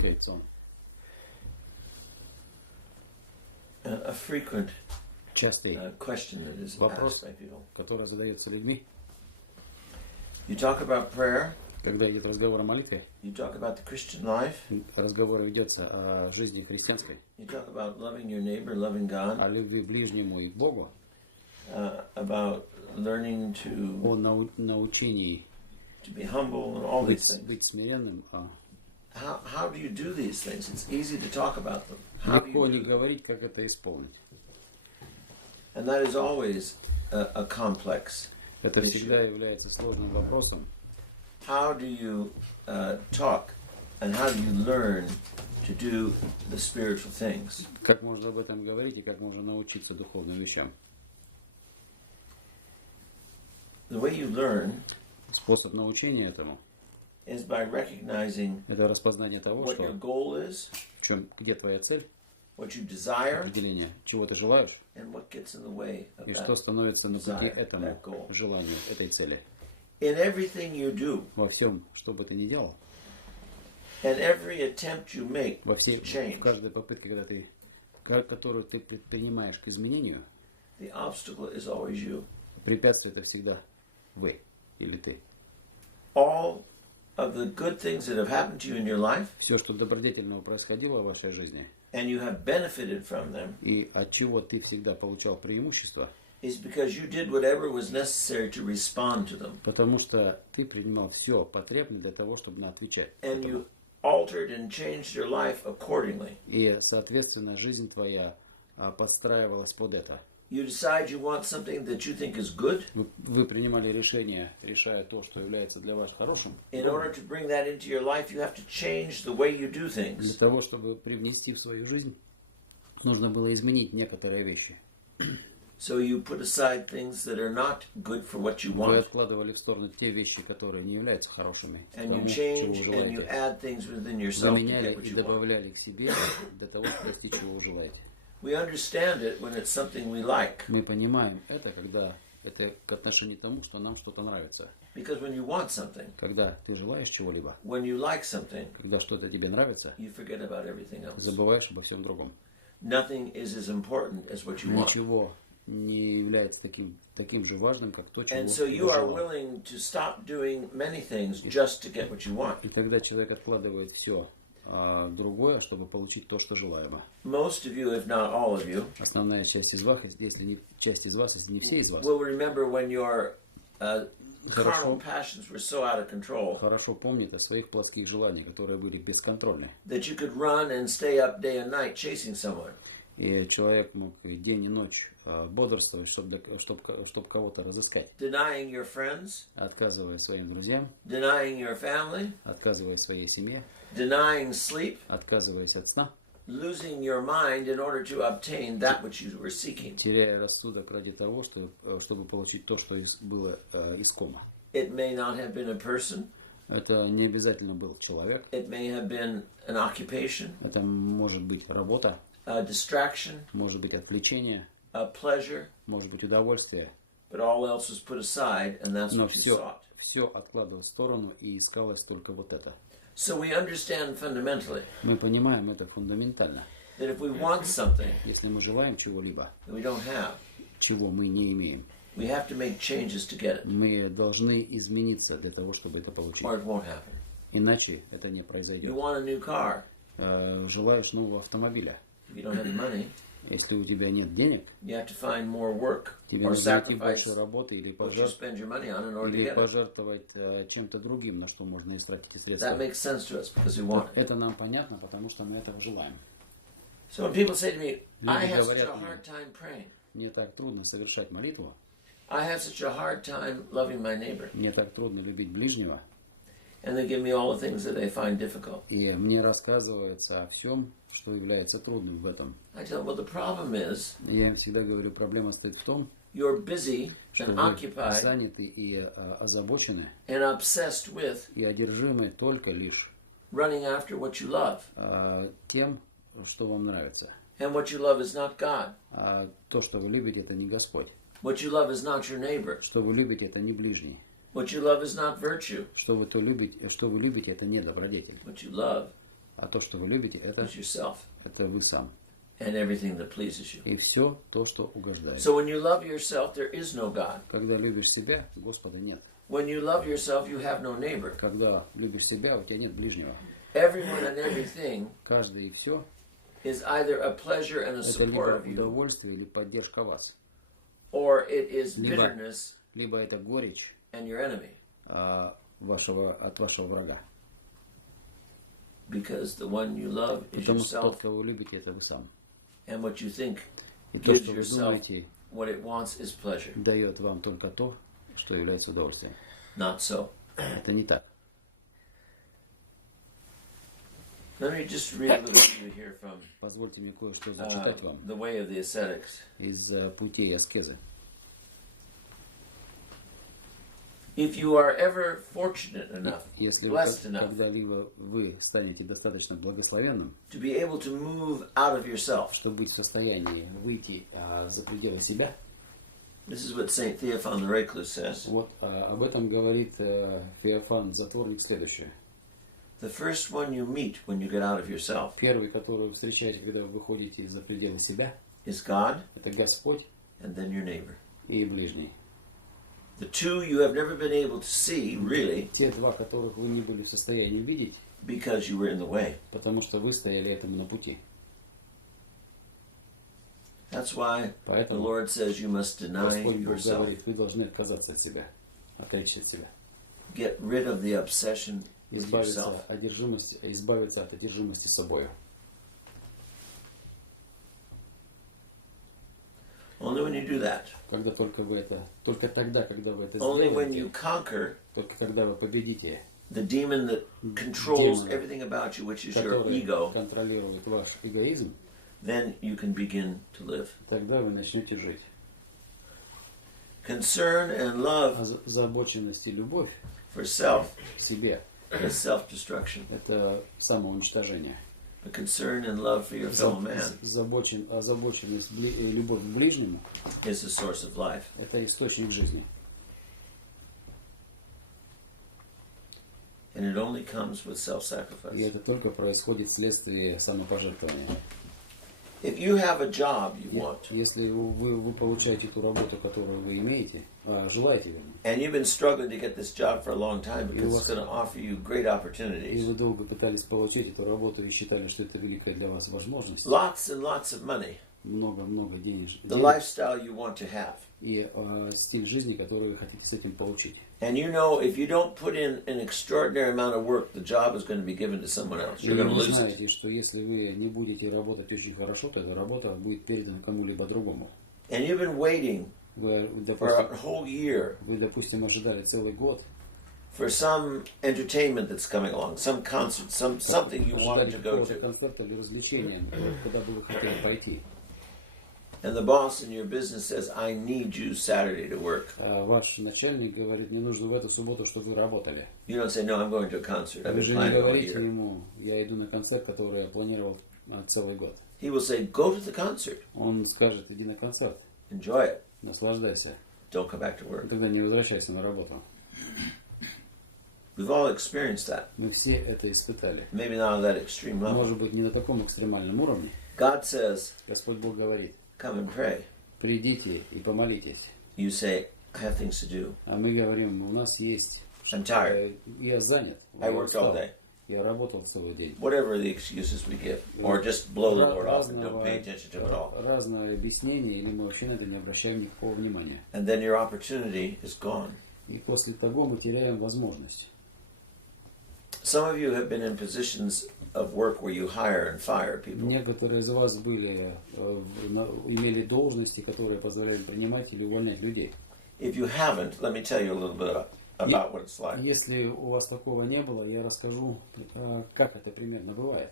Okay, so. A frequent Частый question that is вопрос, asked by people. который задается людьми, You talk about prayer, когда идет разговор о молитве, you talk about the Christian life, разговор ведется о жизни христианской, you talk about loving your neighbor, loving God, о любви ближнему и Богу, about learning о научении to be humble and all these things. быть смиренным. How do you do these things? It's easy to talk about them. How do Легко you ли do them? говорить, как это исполнить? And that is always a complex Это issue. всегда является сложным вопросом. How do you talk and how do you learn to do the spiritual things? Как можно об этом говорить и как можно научиться духовным вещам? The way you learn Способ научения этому is by recognizing – это распознание того, what your что goal is, где твоя цель, what you desire, определение, чего ты желаешь, and what gets in the way of и that. что становится на пути desire, этому that goal. желанию, этой цели. In everything you do, Во всем, что бы ты ни делал, and every attempt you make в to change, каждой попытке, которую ты предпринимаешь к изменению, the obstacle is always you. препятствие это всегда вы или ты. All of the good things that have happened to you in your life, Все, что добродетельного происходило в вашей жизни, and you have benefited from them, и от чего ты всегда получал преимущество, is because you did whatever was necessary to respond to them. потому что ты принимал все потребное для того, чтобы отвечать And этому. you altered and changed your life accordingly. И, соответственно, жизнь твоя подстраивалась под это. You decide you want something that you think is good. Вы принимали решение, решая то, что является для вас хорошим. In order to bring that into your life, you have to change the way you do Для things. того, чтобы привнести в свою жизнь, нужно было изменить некоторые вещи. So you put aside things that are not good for what you Вы want. откладывали в сторону те вещи, которые не являются хорошими, And тому, you чего change вы and you желаете. add things within Вы yourself to меняли get what и you want. добавляли к себе для того, чтобы достичь, чего вы желаете. We understand it when it's something we like. Мы понимаем это, когда это к отношению к тому, что нам что-то нравится. Because when you want something, Когда ты желаешь чего-либо, when you like something, когда что-то тебе нравится, you forget about everything else. забываешь обо всем другом. Nothing is as important as what you want. Ничего не является таким же важным, как то, чего And ты so you are желал. willing to stop doing many things just to get what you want. И тогда человек откладывает все другое, чтобы получить то, что желаемо. Most of you, if not all of you, Основная часть из вас, если не часть из вас, если не все из вас, will remember when your carnal Хорошо. passions were so out of control хорошо помнит о своих плотских желаниях, которые были бесконтрольны. that you could run and stay up day and night chasing someone. И человек мог и день и ночь бодрствовать, чтобы кого-то разыскать, Denying your friends, отказывая своим друзьям, denying your family, отказывая своей семье, denying sleep, отказываясь от сна, losing your mind in order to obtain that which you were seeking. теряя рассудок ради того, чтобы получить то, что было искомо. It may not have been a person, Это не обязательно был человек, it may have been an occupation, это может быть работа, a distraction, может быть отвлечение, a pleasure, может быть удовольствие, but all else was put aside, and that's но what you sought. все откладывалось в сторону и искалось только вот это. So we understand fundamentally Мы понимаем это фундаментально. that if we want something Если мы желаем чего-либо, that we don't have, чего мы не имеем, we have to make changes to get it, мы должны измениться для того, чтобы это получить. or it won't happen. Иначе это не You произойдет. want a new car. Желаешь нового автомобиля. If you don't have the money, Если у тебя нет денег, you have to find more work тебе or нужно найти sacrifice больше работы или what you spend your money on in order to get it. пожертвовать чем-то другим, на что можно истратить эти That средства. makes sense to us because we want it. Это нам понятно, потому что мы этого желаем. So when people say to me, I Люди have such говорят a мне, hard time praying. мне так трудно совершать молитву, I have such a hard time loving my neighbor. мне так трудно любить ближнего, And they give me all the things that they find difficult. и мне рассказывается о всем, что является трудным в этом. I tell them, well, the problem is И я им всегда говорю, проблема стоит в том, you're busy что and вы occupied заняты и озабочены, and obsessed with и одержимы только лишь running after what you love. тем, что вам нравится. And what you love is not God. А то, что вы любите, это не Господь. What you love is not your neighbor. Что вы любите, это не ближний. What you love is not virtue. Что вы любите, это не добродетель. What you love А то, что вы любите, is yourself это вы сам. and everything that pleases you. И все то, что угождает. So when you love yourself, there is no God. Когда любишь себя, Господа нет. When you love yourself, you have no neighbor. Когда любишь себя, у тебя нет ближнего. Everyone and everything Каждый и все is either a pleasure and a это support либо of you, удовольствие, или поддержка вас. or it is Либо, bitterness либо это горечь and your enemy. от вашего врага. Because the one you love is Потому что тот, yourself, кого вы любите, это вы сам. and what you think И то, gives что вы yourself думаете, what it wants is pleasure. дает вам только то, что является удовольствием. Not so. Это не так. Let me just read a little to you here from Позвольте мне кое-что зачитать вам The Way of the Ascetics. из путей аскезы. If you are ever fortunate enough, Если blessed enough, когда-либо вы станете достаточно благословенным, to be able to move out of yourself. чтобы быть в состоянии выйти за пределы себя, This is what Saint Theophan the Recluse says. вот об этом говорит Феофан Затворник следующее. The first one you meet when you get out of yourself Первый, который вы встречаете, когда вы выходите за пределы себя, is God это Господь and then your neighbor. и ближний. The two you have never been able to see, really, Те два, которых вы не были в состоянии видеть, because you were in the way. потому что вы стояли этому на пути. That's why the Поэтому Lord says you must deny Господь Бог yourself. говорит, вы должны отказаться от себя, отречься от себя. Get rid of the obsession with Избавиться yourself. от одержимости собой. Only when you do that, Когда только тогда, когда вы это only when сделаете, you conquer только когда вы победите, the demon that controls Демона, everything about you, which is your который ego, контролирует ваш эгоизм, then you can begin to live. тогда вы начнете жить. Concern and А love озабоченность и любовь for self к себе is self-destruction. – это самоуничтожение. But concern and love for your fellow man Озабоченность и любовь к ближнему is the source of life. – это источник жизни. And it only comes with И self-sacrifice. это только происходит вследствие самопожертвования. If you have a job you want, Если вы получаете ту работу, которую вы имеете, желаете, вернее, and you've been struggling to get this job for a long time because it's вас- going to offer you great и opportunities, вы долго пытались получить эту работу и считали, что это великая для вас возможность, lots and lots of money, много денег, the lifestyle you want to have. и стиль жизни, который вы хотите с этим получить. And you know, if you don't put in an extraordinary amount of work, the job is going to be given to someone else. И You're going to вы lose it. знаете, что если вы не будете работать очень хорошо, то эта работа будет передана кому-либо другому. And you've been waiting Вы, for a допустим, whole year ожидали целый год, for some entertainment that's coming along, some concert, something you wanted ожидали to go какого-то to. концерта или развлечения, куда бы вы хотели пойти. And the boss in your business says, I need you Saturday to work. А ваш начальник говорит, мне нужно в эту субботу, чтобы вы работали. You don't say, no, I'm going to a concert. I've Вы been же не planning all говорите year. ему, я иду на концерт, который я планировал целый год. He will say, go to the concert. Он скажет, иди на концерт, Enjoy it. наслаждайся, Don't come back to work. тогда не возвращайся на работу. We've all experienced that. Мы все это испытали. Maybe not on that extreme level. Может быть, не на таком экстремальном уровне. God says, Господь Бог говорит, come and pray. придите и помолитесь. You say, I have things to do. А мы говорим, у нас есть... I'm tired. Я занят. I я worked all устал, day. Я работал целый день. Whatever the excuses we give. Or just blow the Lord off and don't pay attention to it all. Разное объяснение, или мы вообще на это не обращаем никакого внимания. And then your opportunity is gone. И после того мы теряем возможность. Some of you have been in positions of work where you hire and fire people. Некоторые из вас имели должности, которые позволяли принимать или увольнять людей. If you haven't, let me tell you a little bit about what it's like. Если у вас такого не было, я расскажу, как это примерно бывает.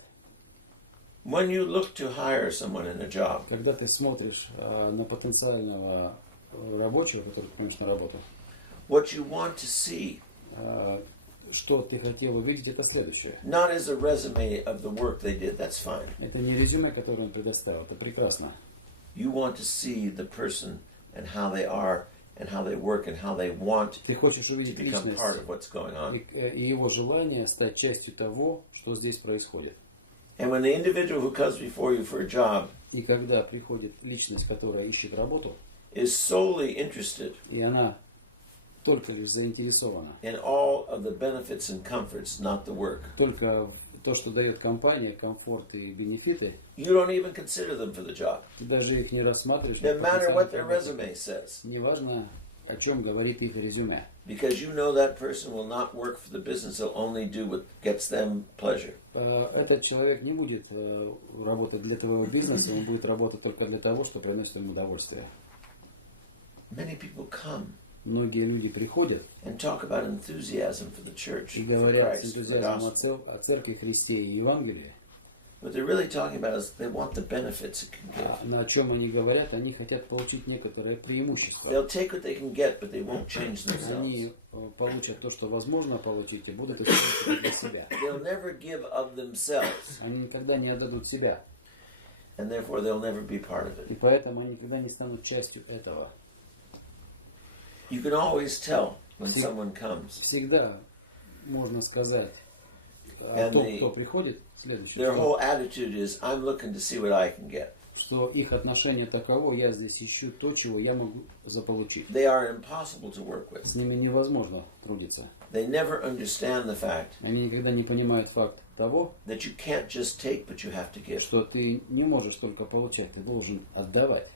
When you look to hire someone in a job, Когда ты смотришь на потенциального рабочего, который принимаешь на работу, what you want to see, что ты хотел увидеть, это следующее. not as a resume of the work they did, that's fine. Это не резюме, которое он предоставил, это прекрасно. You want to see the person and how they are and how they work and how they want Ты хочешь to увидеть become личность part of what's going on. и его желание стать частью того, что здесь происходит. And when the individual who comes before you for a job И когда приходит личность, которая ищет работу, is solely interested и она только лишь заинтересована in all of the benefits and comforts, not the work, только в то, что дает компания, комфорт и бенефиты, you don't even consider them for the job. ты даже их не рассматриваешь. No matter what their потенциально. resume says. Неважно, о чем говорит их резюме. Because you know that person will not work for the business, they'll only do what gets them pleasure. Этот человек не будет работать для твоего бизнеса, он будет работать только для того, что приносит ему удовольствие. Many people come Многие люди приходят and talk about enthusiasm for the church, и for говорят с Christ, for the энтузиазмом gospel. о церкви, Христе и Евангелии. What they're really talking about is they want the benefits it can give. На чем они говорят? Они хотят получить некоторое преимущество. They'll take what they can get, but they won't change themselves. Они получат то, что возможно получить, и будут использовать для себя. They'll never give of themselves, Они никогда не отдадут себя. and therefore they'll never be part of И it. поэтому они никогда не станут частью этого. You can always tell when See- someone comes. Всегда можно сказать о And том, the- кто приходит, следующее, Their whole attitude is, I'm looking to see what I can get. что их отношение таково: я здесь ищу то, чего я могу заполучить. They are impossible to work with. С ними невозможно трудиться. They never understand the fact Они никогда не понимают факт того, that you can't just take, but you have to give. что ты не можешь только получать, ты должен отдавать.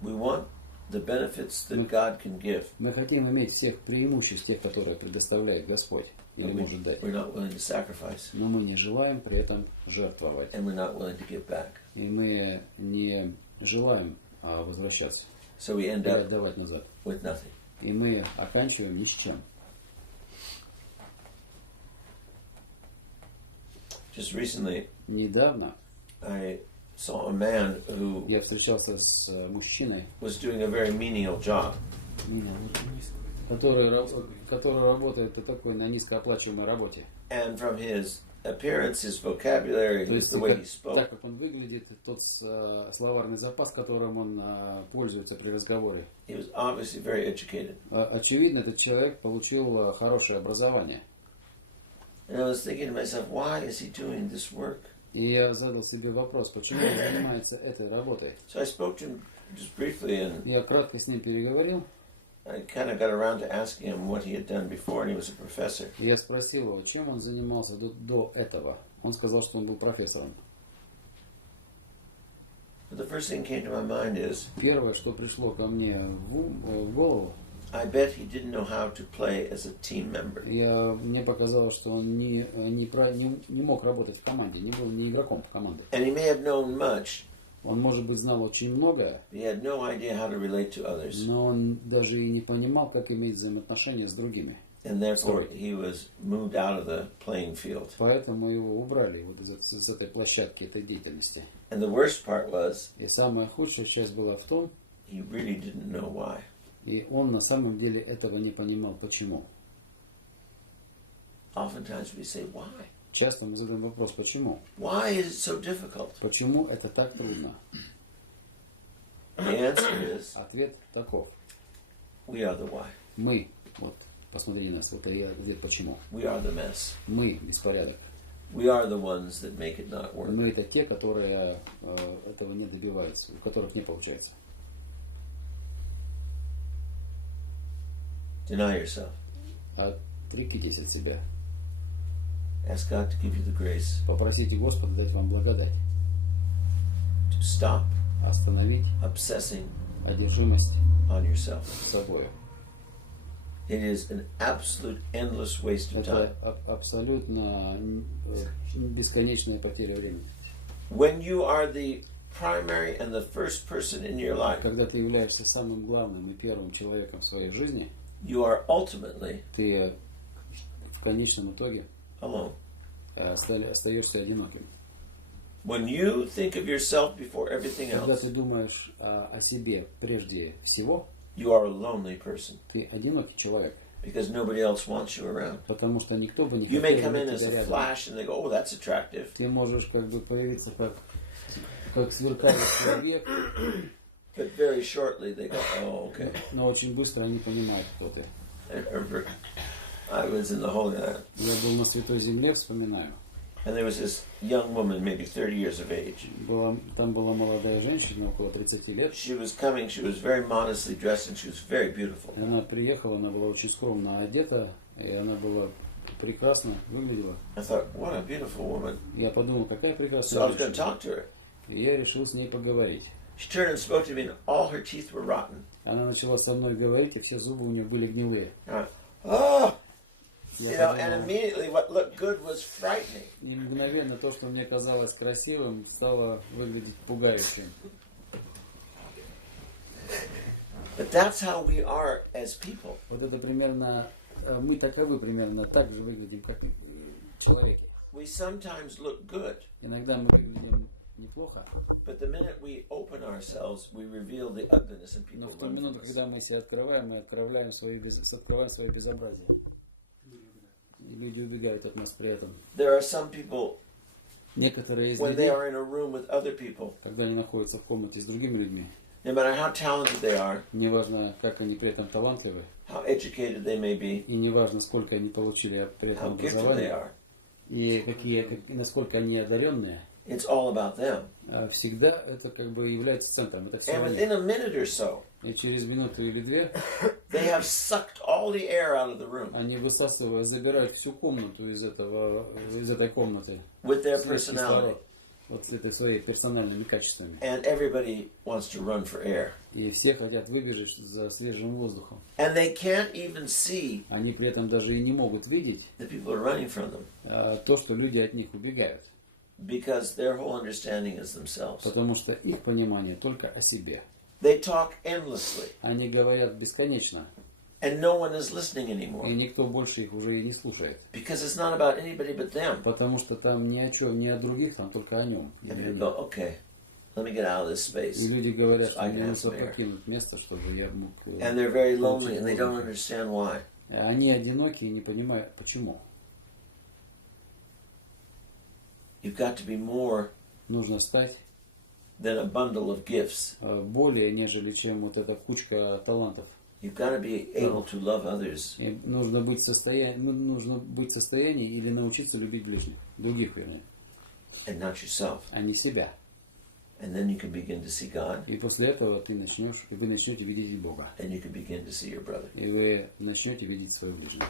We want the benefits that God can give, Мы хотим иметь всех преимуществ, тех, которые предоставляет Господь или but может дать. we're not willing to sacrifice, Но мы не желаем при этом жертвовать. and we're not willing to give back. И мы не желаем возвращаться So we end и up отдавать назад. with nothing. И мы оканчиваем ни с чем. Just recently, Недавно I saw a man who я встречался с мужчиной, was doing a very menial job. который работает на такой на низкооплачиваемой работе. And from his appearance, his vocabulary, То есть, the way he так spoke, как он выглядит, тот словарный запас, которым он пользуется при разговоре. he was obviously very educated. Очевидно, этот человек получил хорошее образование. And I was thinking to myself, why is he doing this work? И я задал себе вопрос, почему он занимается этой работой. So I spoke to him just briefly, and Я кратко с ним переговорил, I kind of got around to asking him what he had done before, and he was a professor. и я спросил его, чем он занимался до этого. Он сказал, что он был профессором. But the first thing that came to my mind is, Первое, что пришло ко мне в голову, I bet he didn't know how to play as a team member. мне показалось, что он не мог работать в команде, не был не игроком команды. And he may have known much, Он, может быть, знал очень многое, but he had no idea how to relate to others. но он даже и не понимал, как иметь взаимоотношения с другими. And therefore, he was moved out of the playing field. Поэтому его убрали вот из этой площадки, этой деятельности. And the worst part was, И самая худшая часть была в том, he really didn't know why. и он на самом деле этого не понимал, почему. Oftentimes we say, why? Часто мы задаем вопрос, почему? Why is it so difficult? Почему это так трудно? The answer is, Ответ таков. we are the why. Мы, вот, посмотри на нас, вот я ответ почему. We are the mess. Мы беспорядок. We are the ones that make it not work. Мы это те, которые этого не добиваются, у которых не получается. Deny yourself. Отрекитесь от себя. Ask God to give you the grace Попросите Господа дать вам благодать. to stop Остановить obsessing одержимость on yourself. собой. It is an absolute endless waste of time. Это абсолютно бесконечная потеря времени. When you are the primary and the first person in your life, Когда ты являешься самым главным и первым человеком в своей жизни, you are ultimately ты в конечном итоге alone. остаешься одиноким. When you think of yourself before everything Когда else, ты думаешь о себе прежде всего, you are a lonely person ты одинокий человек, because nobody else wants you around. потому что никто бы не You may хотел come in иметь as тебя a рядом. flash and they go, oh, that's attractive. Ты можешь как бы появиться как сверкающий объект, But very shortly they go, oh, okay. но очень быстро они понимают, кто ты. I was in the Holy Land. Я был на Святой Земле, вспоминаю. And there was this young woman, maybe 30 years of age. Там была молодая женщина, около 30 лет. She was coming, she was very modestly dressed, and she was very beautiful. Она приехала, она была очень скромно одета, и она была прекрасно выглядела. I thought, what a beautiful woman. Я подумал, какая So I прекрасная was going to женщина. talk to her. И я решил с ней поговорить. She turned and spoke to me, and all her teeth were rotten. Она начала со мной говорить, и все зубы у нее были гнилые. Oh! Я You know, and подумал, immediately what looked good was frightening. и мгновенно то, что мне казалось красивым, стало выглядеть пугающим. But that's how we are as people. Вот это примерно, мы таковы примерно так же выглядим, как и человеки. We sometimes look good, Иногда мы выглядим неплохо, but the minute we open ourselves, we reveal the ugliness in но people. в ту минуту, когда мы себя открываем, мы открываем свое безобразие. И люди убегают от нас при этом. There are some people, Некоторые из when they людей, are in a room with other people, когда они находятся в комнате с другими людьми, no matter how talented they are, неважно, как они при этом талантливы, how educated they may be, и неважно, сколько они получили при этом how gifted they образования, are, и насколько они одаренные, it's all about them. всегда это как бы является центром. Это все And они. within a minute or so, И через минуту или две they have sucked all the air out of the room они высасывают, забирают всю комнату из этой комнаты. with their Свежий personality. кислород. Вот с этой своими персональными качествами. And everybody wants to run for air. И все хотят выбежать за свежим воздухом. And they can't even see Они при этом даже и не могут видеть the people are running from them то, что люди от них убегают. because their whole understanding is themselves. Потому что их понимание только о себе. They talk endlessly, Они говорят бесконечно. and no one is listening И anymore никто больше их уже и не слушает. because it's not about anybody but them. Потому что там ни о чем, ни о других, там только о нем. And people go, okay, let me get out of this space. И люди говорят, So что I мне can have нужно some air. покинуть место, чтобы я мог... And they're very lonely, and they don't understand why. Они одиноки и не понимают, почему. You've got to be more Нужно стать than a bundle of gifts. более, нежели чем вот эта кучка талантов. You've got to be able to love others. И нужно быть в состоянии или научиться любить ближних, других, вернее, And not yourself. а не себя. And then you can begin to see God, И после этого вы начнете видеть Бога. and you can begin to see your brother. И вы начнете видеть своего ближнего.